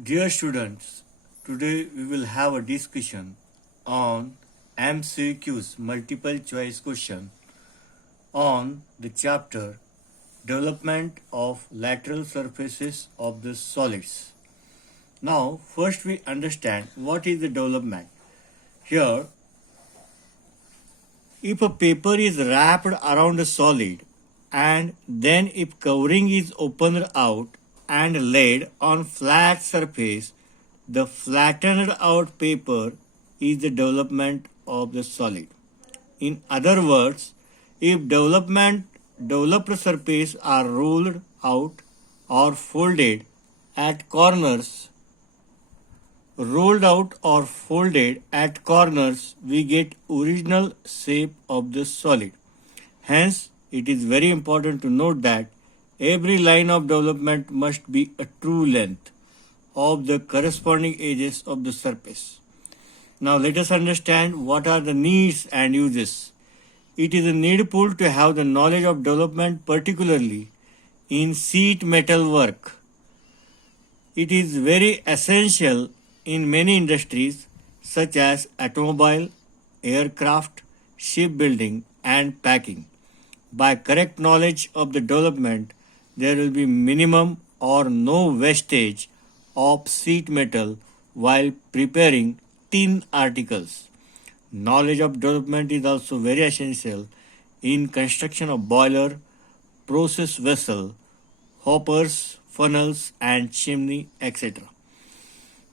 Dear students, today we will have a discussion on MCQs multiple choice question on the chapter Development of Lateral Surfaces of the Solids. Now, first we understand what is the development. Here, if a paper is wrapped around a solid and then if covering is opened out and laid on flat surface, the flattened out paper is the development of the solid. In other words, if developed surface are rolled out or folded at corners, we get original shape of the solid. Hence, it is very important to note that every line of development must be a true length of the corresponding edges of the surface. Now let us understand what are the needs and uses. It is needful to have the knowledge of development, particularly in sheet metal work. It is very essential in many industries such as automobile, aircraft, shipbuilding and packing. By correct knowledge of the development, there will be minimum or no wastage of sheet metal while preparing thin articles. Knowledge of development is also very essential in construction of boiler, process vessel, hoppers, funnels and chimney, etc.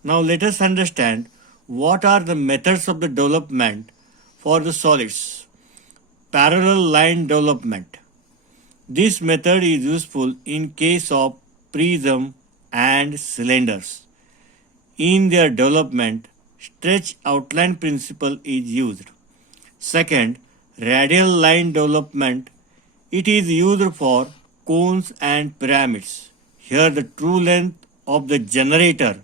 Now let us understand what are the methods of the development for the solids. Parallel line development. This method is useful in case of prism and cylinders. In their development, stretch outline principle is used. Second, radial line development. It is used for cones and pyramids. Here the true length of the generator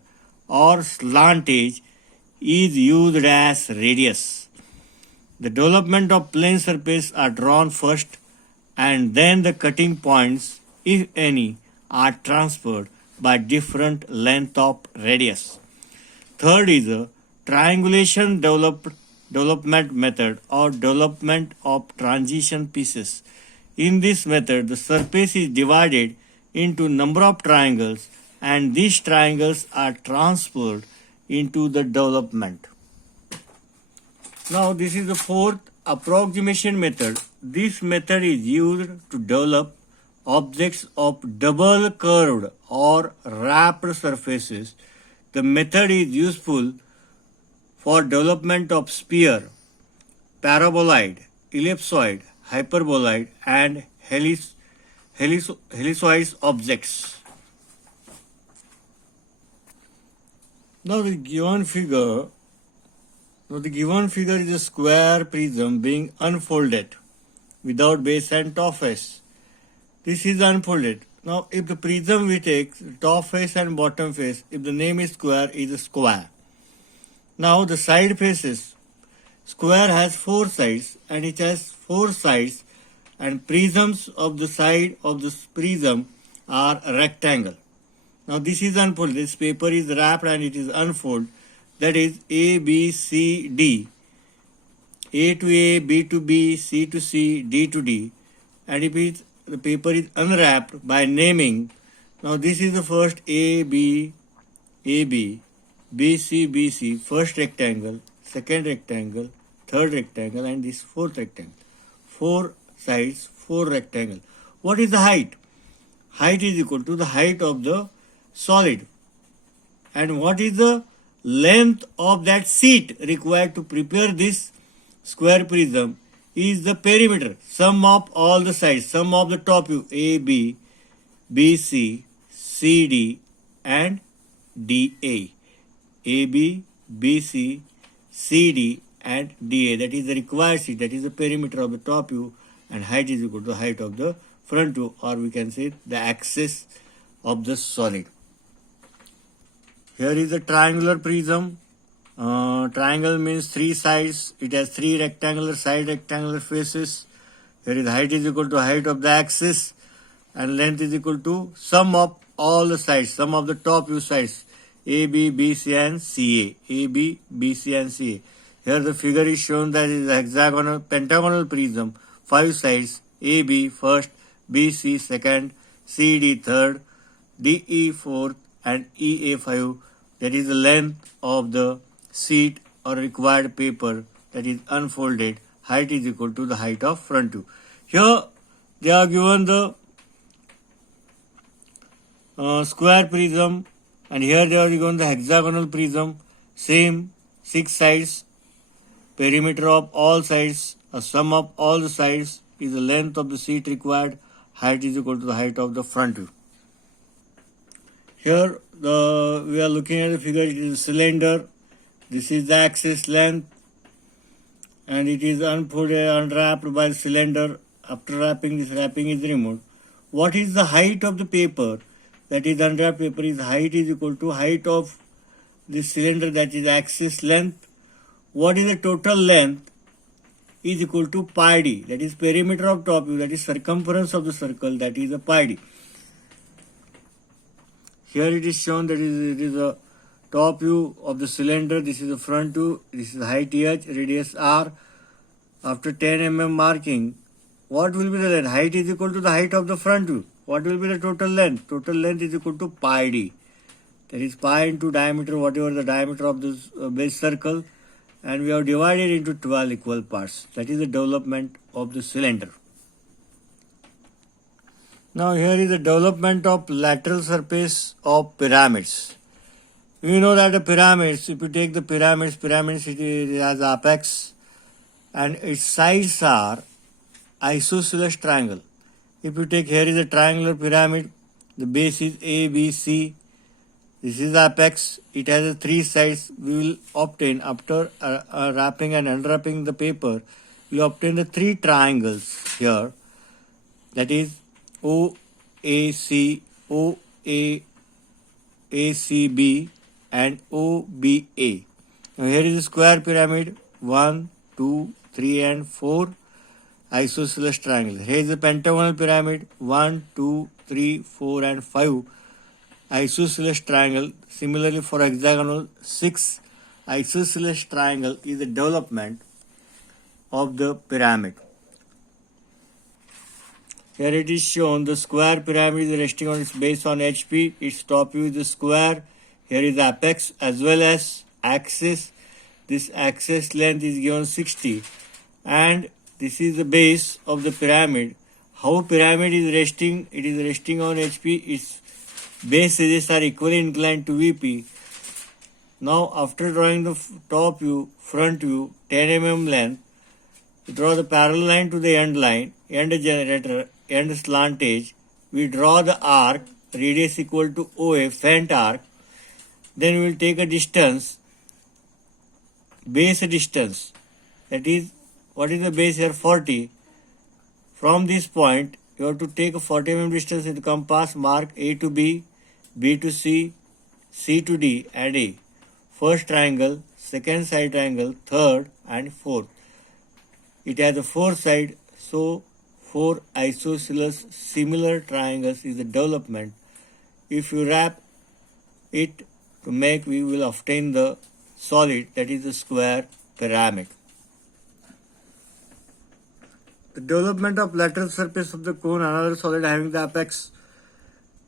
or slant edge is used as radius. The development of plane surface are drawn first and then the cutting points, if any, are transferred by different length of radius. Third is a triangulation development method or development of transition pieces. In this method, the surface is divided into number of triangles and these triangles are transferred into the development. Now this is the fourth approximation method. This method is used to develop objects of double curved or wrapped surfaces. The method is useful for development of sphere, paraboloid, ellipsoid, hyperboloid and helicoid objects. Now the given figure is a square prism being unfolded without base and top face. This is unfolded. Now if the prism we take top face and bottom face, if the name is square, is a square. Now the side faces. Square has four sides and it has four sides and prisms of the side of this prism are a rectangle. Now this is unfolded. This paper is wrapped and it is unfolded. That is A, B, C, D. A to A, B to B, C to C, D to D. And if the paper is unwrapped by naming, now this is the first A, B, B, C, B, C, first rectangle, second rectangle, third rectangle and this fourth rectangle. Four sides, four rectangle. What is the height? Height is equal to the height of the solid. And what is the length of that sheet required to prepare this square prism is the perimeter, sum of all the sides, sum of the top view A, B, B, C, C, D and D, A. A, B, B, C, C, D and D, A. That is the required sheet, that is the perimeter of the top view and height is equal to the height of the front view, or we can say the axis of the solid. Here is a triangular prism. Triangle means three sides. It has three rectangular faces. Here is height is equal to height of the axis and length is equal to sum of all the sides, sum of the top view sides. AB, BC and CA. AB, BC and CA. Here the figure is shown that is a hexagonal pentagonal prism, 5 sides, AB first, BC second, CD third, DE fourth and EA 5. That is the length of the sheet or required paper that is unfolded. Height is equal to the height of front view. Here they are given the square prism, and here they are given the hexagonal prism. Same 6 sides, perimeter of all sides, a sum of all the sides is the length of the sheet required. Height is equal to the height of the front view. Here we are looking at the figure. It is a cylinder. This is the axis length, and it is unfolded, unwrapped by the cylinder. After wrapping, this wrapping is removed. What is the height of the paper? That is unwrapped paper. Is height is equal to height of this cylinder, that is axis length. What is the total length? Is equal to pi d. That is perimeter of top view. That is circumference of the circle. That is a pi d. Here it is shown that it is a top view of the cylinder. This is the front view. This is height h, radius r. After 10 mm marking, what will be the length? Height is equal to the height of the front view. What will be the total length? Total length is equal to pi d. That is pi into diameter, whatever the diameter of this base circle. And we have divided into 12 equal parts. That is the development of the cylinder. Now here is the development of lateral surface of pyramids. We know that the pyramids, if you take the pyramids it has apex and its sides are isosceles triangle. If you take, here is a triangular pyramid, the base is A, B, C. This is apex. It has 3 sides. We will obtain, after wrapping and unwrapping the paper, we will obtain the 3 triangles here. That is OAC, OACB and OBA. Now here is a square pyramid, 1, 2, 3 and 4 isosceles triangle. Here is a pentagonal pyramid, 1, 2, 3, 4 and 5 isosceles triangle. Similarly for hexagonal, 6 isosceles triangle is the development of the pyramid. Here it is shown the square pyramid is resting on its base on HP. Its top view is the square. Here is apex as well as axis. This axis length is given 60 and this is the base of the pyramid. How pyramid is resting? It is resting on HP. Its base edges are equally inclined to VP. Now after drawing the top view, front view, 10 mm length, draw the parallel line to the end line, end generator, end slant edge. We draw the arc, radius equal to OA, fent arc. Then we will take a distance, base distance. That is, what is the base here? 40. From this point, you have to take a 40 mm distance in the compass, mark A to B, B to C, C to D and A. First triangle, second side triangle, third and fourth. It has a 4 side, so 4 isosceles similar triangles is the development. If you wrap it to make, we will obtain the solid, that is the square pyramid. The development of lateral surface of the cone, another solid having the apex,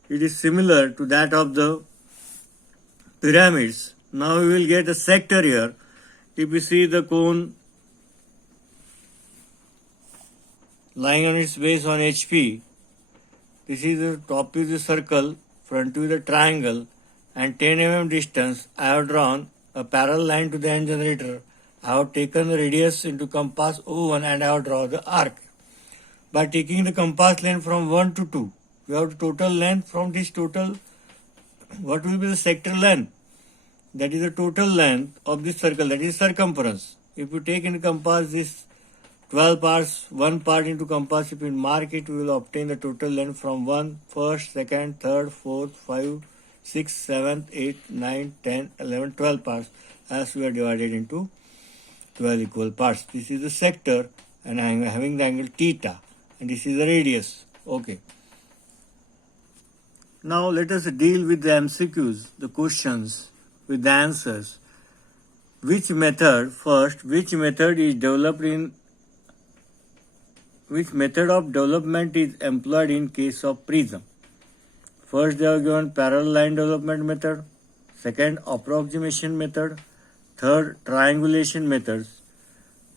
it is similar to that of the pyramids. Now we will get a sector here. If you see the cone lying on its base on HP, this is the top is the circle, front view is the triangle, and 10 mm distance I have drawn a parallel line to the end generator. I have taken the radius into compass O1 and I have drawn the arc. By taking the compass length from 1 to 2, we have the total length. From this total, what will be the sector length? That is the total length of this circle, that is circumference. If you take in compass this 12 parts, 1 part into compass, if you mark it, we will obtain the total length from 1, 1st, 2nd, 3rd, 4th, 5, 6, 7, 8, 9, 10, 11, 12 parts, as we are divided into 12 equal parts. This is the sector and I am having the angle theta, and this is the radius. Okay. Now let us deal with the MCQs, the questions. with the answers. Which method is developed in which method of development is employed in case of prism? First, they have given parallel line development method. Second, approximation method. Third, triangulation methods.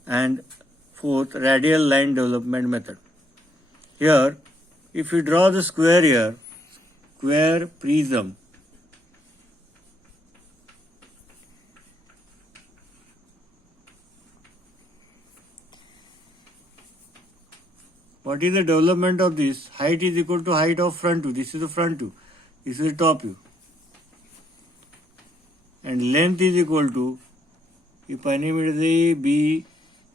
And fourth, radial line development method. Here, if you draw the square here, square prism, what is the development of this? Height is equal to height of front view. This is the front view. This is the top view. And length is equal to, if I name it as A, B,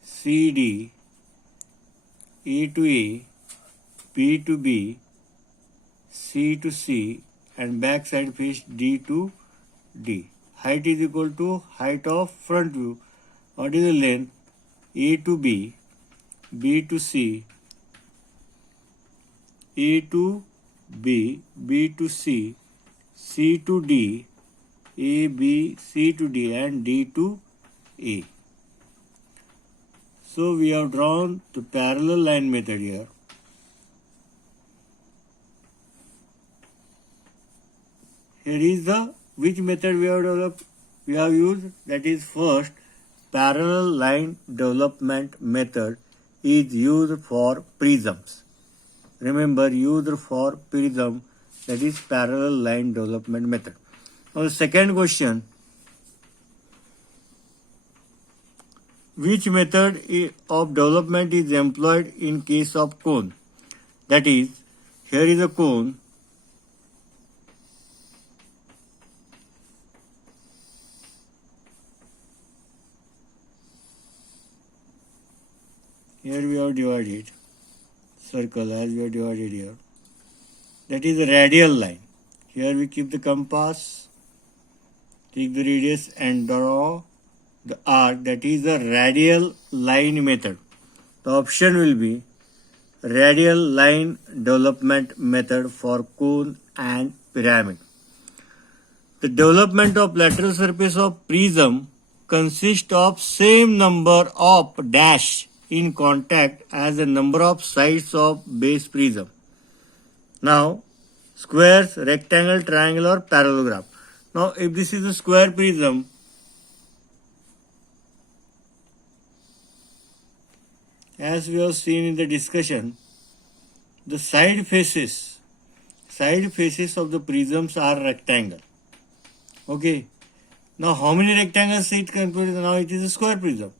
C, D, A to A, B to B, C to C, and back side face D to D. Height is equal to height of front view. What is the length? A to B, B to C, A to B, B to C, C to D, A, B, C to D, and D to A. So we have drawn the parallel line method here. Here is the which method we have developed. We have used, that is first, parallel line development method is used for prisms. Remember, used for prism, that is parallel line development method. Now the second question, which method of development is employed in case of cone? That is, here is a cone. Here we have divided circle as we have divided here. That is a radial line. Here we keep the compass, take the radius and draw the arc. That is the radial line method. The option will be radial line development method for cone and pyramid. The development of lateral surface of prism consists of same number of dash in contact as the number of sides of base prism. Now, squares, rectangle, triangle, or parallelogram. Now, if this is a square prism, as we have seen in the discussion, the side faces of the prisms are rectangle. Okay. Now, how many rectangles it composes? Now, it is a square prism.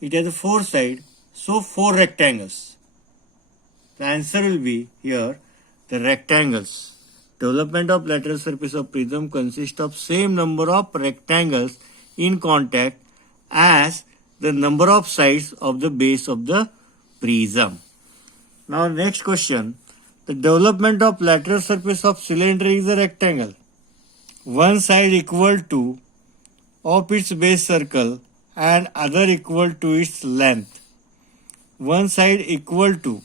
It has 4 sides. So 4 rectangles. The answer will be here the rectangles. Development of lateral surface of prism consists of same number of rectangles in contact as the number of sides of the base of the prism. Now next question. The development of lateral surface of cylinder is a rectangle. One side equal to of its base circle and other equal to its length. One side equal to.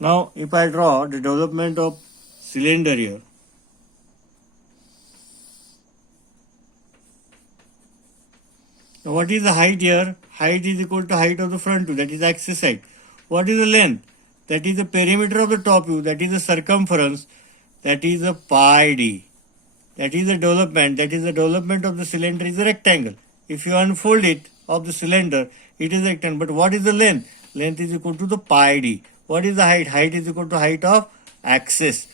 Now, if I draw the development of cylinder here, now what is the height here? Height is equal to height of the front view, that is axis height. What is the length? That is the perimeter of the top view, that is the circumference, that is the pi d. That is the development of the cylinder is a rectangle. If you unfold it of the cylinder, it is a rectangle. But what is the length? Length is equal to the pi d. What is the height? Height is equal to height of axis.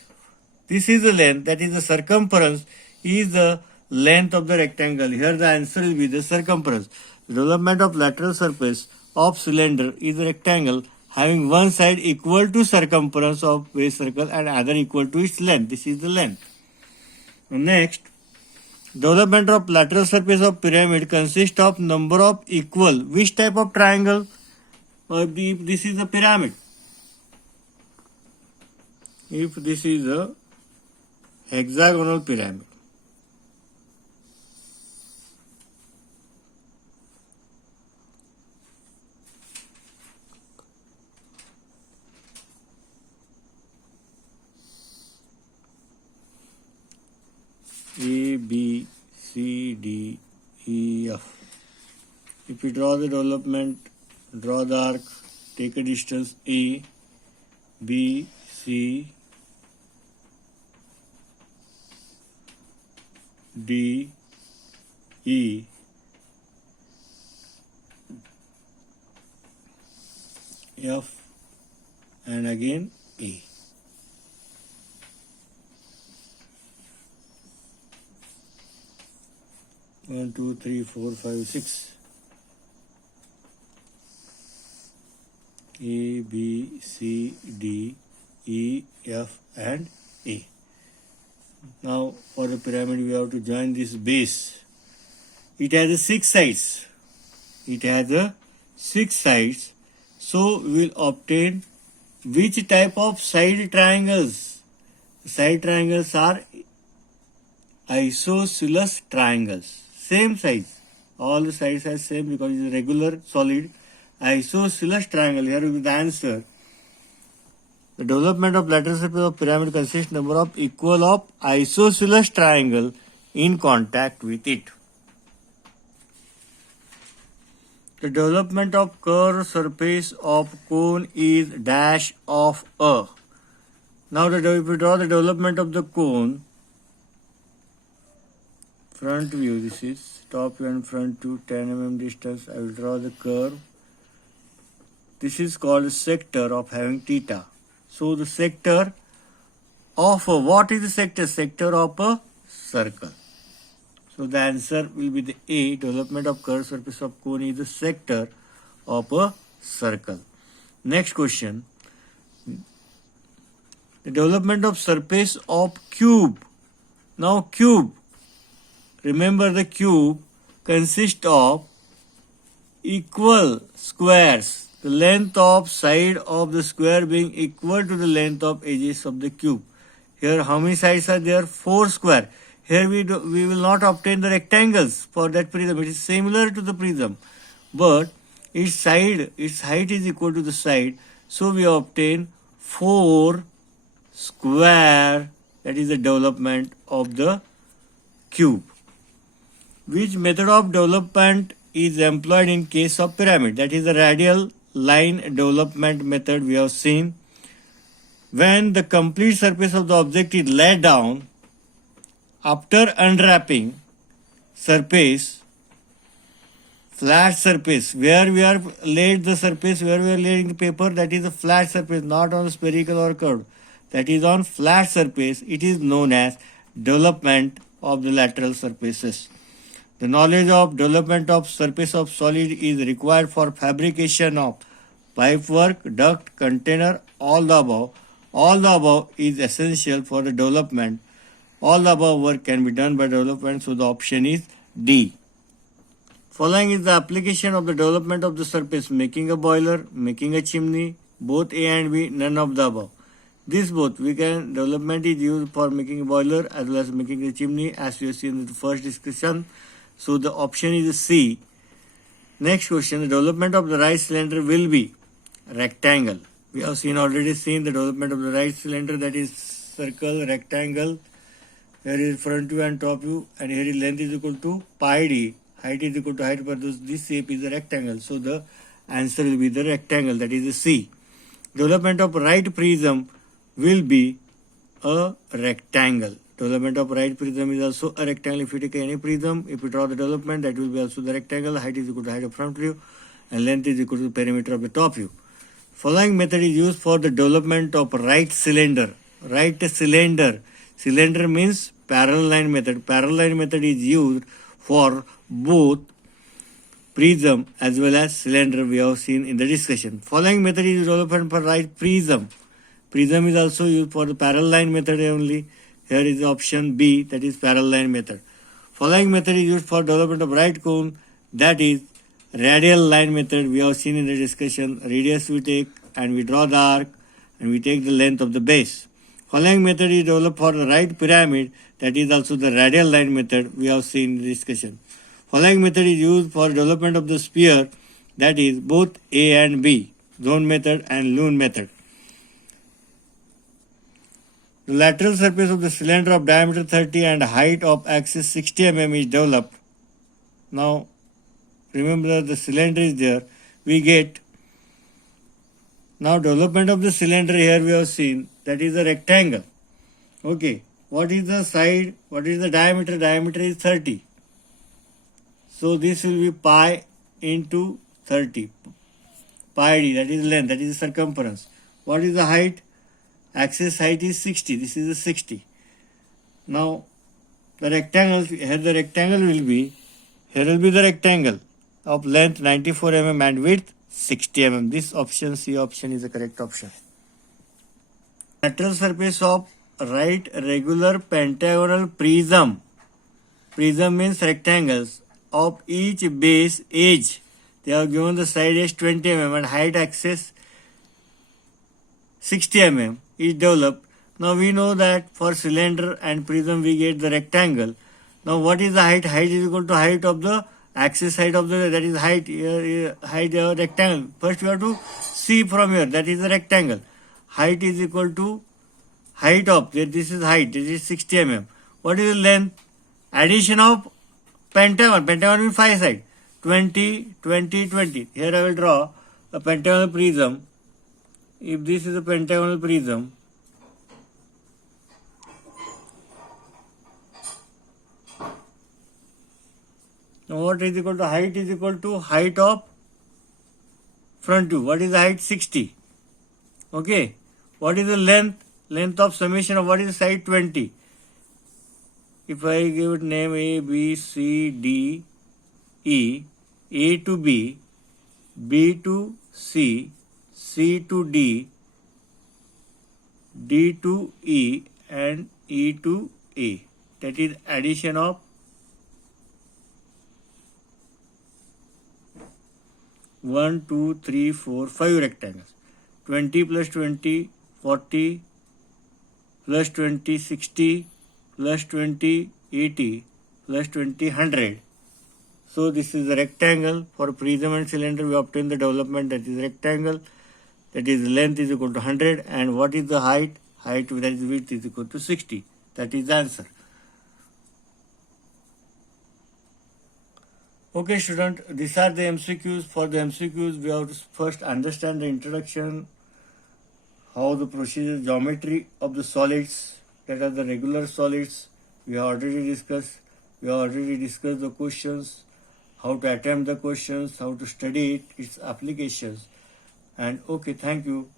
This is the length, that is the circumference is the length of the rectangle. Here the answer will be the circumference. The development of lateral surface of cylinder is a rectangle having one side equal to circumference of base circle and other equal to its length. This is the length. Next, development of lateral surface of pyramid consists of number of equal. Which type of triangle? If this is a pyramid. If this is a hexagonal pyramid. A, B, C, D, E, F. If we draw the development, draw the arc, take a distance A, B, C, D, E, F, and again A. One, two, three, four, five, six. A, B, C, D, E, F, and A. Now for the pyramid we have to join this base. It has 6 sides. It has 6 sides. So we will obtain which type of side triangles? Side triangles are isosceles triangles. Same size. All the sides are same because it is a regular solid. Isosceles triangle. Here will be the answer. The development of lateral surface of pyramid consists number of equal of isosceles triangle in contact with it. The development of curved surface of cone is dash of a. Now if we draw the development of the cone, front view, this is top view and front view, 10 mm distance, I will draw the curve. This is called sector of having theta. So the sector of what is the sector? Sector of a circle. So the answer will be the A. Development of curved surface of cone is the sector of a circle. Next question. The development of surface of cube. Now cube. Remember the cube consists of equal squares. The length of side of the square being equal to the length of edges of the cube. Here how many sides are there? 4 square. Here we will not obtain the rectangles for that prism. It is similar to the prism, but its height is equal to the side. So we obtain 4 square. That is the development of the cube. Which method of development is employed in case of pyramid? That is the radial line development method we have seen. When the complete surface of the object is laid down, after unwrapping surface, flat surface, where we are laid the surface, where we are laying the paper, that is a flat surface, not on spherical or curved. That is on flat surface. It is known as development of the lateral surfaces. The knowledge of development of surface of solid is required for fabrication of pipework, duct, container, all the above. All the above is essential for the development. All the above work can be done by development, so the option is D. Following is the application of the development of the surface: making a boiler, making a chimney, both A and B, none of the above. This both development is used for making a boiler as well as making a chimney, as we have seen in the first discussion. So the option is C. Next question, the development of the right cylinder will be rectangle. We have already seen the development of the right cylinder, that is circle, rectangle. Here is front view and top view, and here is length is equal to pi d. Height is equal to height, but this shape is a rectangle. So the answer will be the rectangle, that is the C. Development of right prism will be a rectangle. Development of right prism is also a rectangle. If you take any prism, if you draw the development, that will be also the rectangle. Height is equal to height of front view, and length is equal to the perimeter of the top view. Following method is used for the development of right cylinder. Right cylinder. Cylinder means parallel line method. Parallel line method is used for both prism as well as cylinder, we have seen in the discussion. Following method is development for right prism. Prism is also used for the parallel line method only. Here is the option B, that is parallel line method. Following method is used for development of right cone, that is radial line method. We have seen in the discussion. Radius we take and we draw the arc and we take the length of the base. Following method is developed for the right pyramid, that is also the radial line method. We have seen in the discussion. Following method is used for development of the sphere, that is both A and B, zone method and Lune method. The lateral surface of the cylinder of diameter 30 and height of axis 60 mm is developed. Now remember the cylinder is there. We get now development of the cylinder. Here we have seen that is a rectangle. Okay, what is the side? What is the diameter? Diameter is 30. So this will be pi into 30. Pi d, that is length, that is circumference. What is the height? Axis height is 60. This is the 60. Now the rectangle, here the rectangle will be, here will be the rectangle of length 94 mm and width 60 mm. This option, C option, is the correct option. Lateral surface of right regular pentagonal prism. Prism means rectangles of each base edge. They have given the side edge 20 mm and height axis 60 mm is developed. Now we know that for cylinder and prism we get the rectangle. Now what is the height? Height is equal to height of the axis height of the, that is height, height of rectangle. First we have to see from here, that is the rectangle. Height is equal to height of, this is height, this is 60 mm. What is the length? Addition of pentagon. Pentagon means 5 sides. 20, 20, 20. Here I will draw a pentagonal prism. If this is a pentagonal prism, now what is equal to height is equal to height of front view. What is the height? 60. Okay. What is the length? Length of summation of what is the side? 20. If I give it name A, B, C, D, E, A to B, B to C, C to D, D to E and E to A. That is addition of 1, 2, 3, 4, 5 rectangles. 20 plus 20, 40, plus 20, 60, plus 20, 80, plus 20, 100. So this is a rectangle. For prism and cylinder we obtain the development, that is rectangle, that is length is equal to 100, and what is the height? Height, that is width, is equal to 60. That is the answer. Okay student, these are the MCQs. For the MCQs we have to first understand the introduction, how the procedure, geometry of the solids, that are the regular solids. We have already discussed. We have already discussed the questions, how to attempt the questions, how to study it, its applications. And okay, thank you.